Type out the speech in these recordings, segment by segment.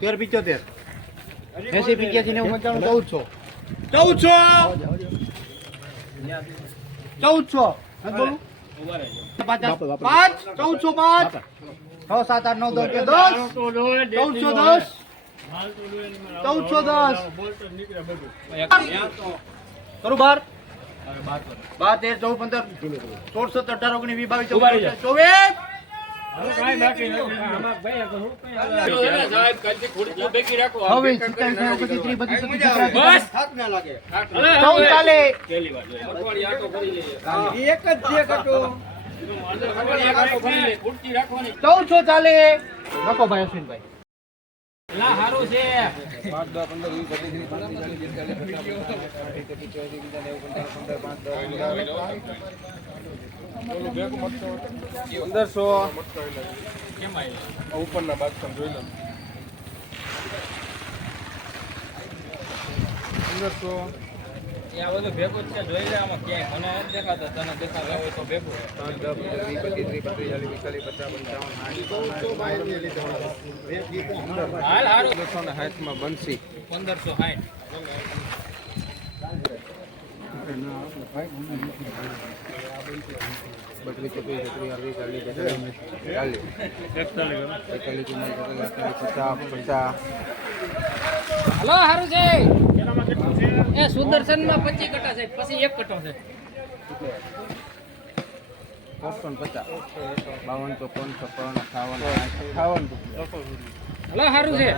1375 80 85 90 95 1400 બોલું 5 1405 6 7 8 9 10 1410 કરું બાર 12 13 14 15 16 17 18 19 20 22 24 ચાલે રાખો ભાઈ અશ્વિનભાઈ સારું છે 5 10 15 ઉપરના બાદ જોઈ લો 1500 ત્યાં બધું ભેગું જ છે જોઈ લે આમાં ક્યાંય મને નથી દેખાતો તને દેખાતો હોય તો ભેગું 5 10 હાલ હારું 1560 માં બનશી 1560 હલો સારું છે એ સુદર્શન માં 25 કટા છે પછી 1 કટો છે 450 52 55 હલો સારું છે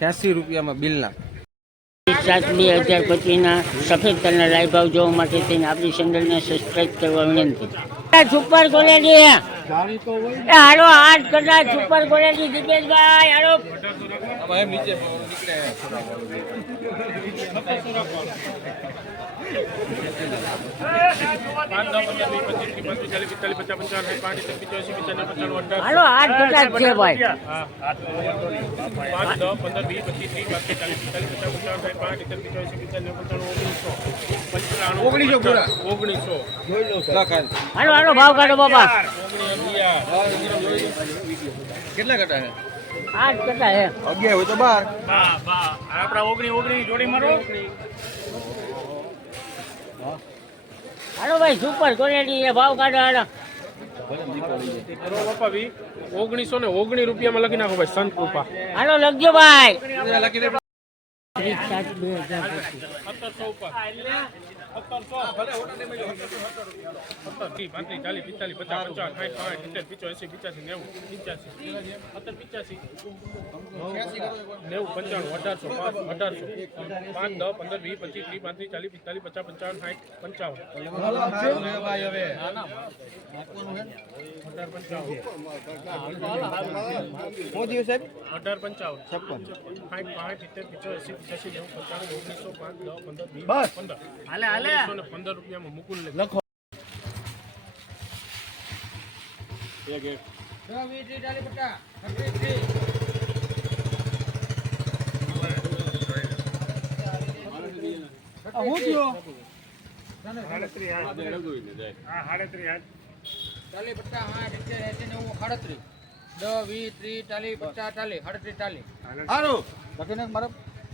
86 રૂપિયામાં બિલના 2025 સફેદ તલના લાઈવ ભાવ જોવા માટે તેને આપણી ચેનલને સબસ્ક્રાઇબ કરવા વિનંતી. સુપર ક્વોલિટી હાલો 8 કટા સુપર ક્વોલિટી દિપેશભાઈ હાલો નીચે હાલો 8 કટા છે ભાઈ 1900 હાલો હાલો ભાવ કાઢો બાપા કેટલા કટા છે 8 કટા છે 11 હોય તો 12 આપડા 19 જોડી મારો હાલો ભાઈ સુપર ક્વોલિટી છે ભાવ કાઢો હાલો બાપા 1919 રૂપિયામાં લખી નાખો ભાઈ સંત કૃપા હાલો લખજો ભાઈ લખી દે 15 રૂપિયામાં મુકુલ લખો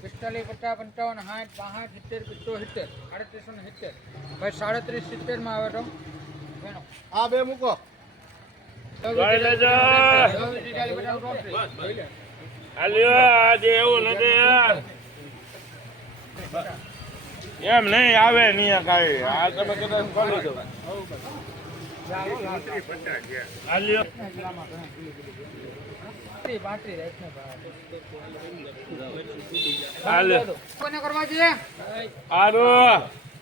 પિસ્તાલીસ 50 55 60 65 70 ભાઈ 37 70 માં આવે તો આ બે મૂકો એમ નહીં આવે નહીં કઈ આ તમે કદાચ ખોલી દો કોને કરવા છે આરો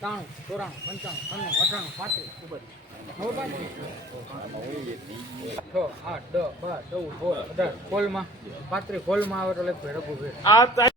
93 94 55 98 9 8 10 12 14 15 કોલમાં 35 કોલમાં આવે તો લખ ભેડો આ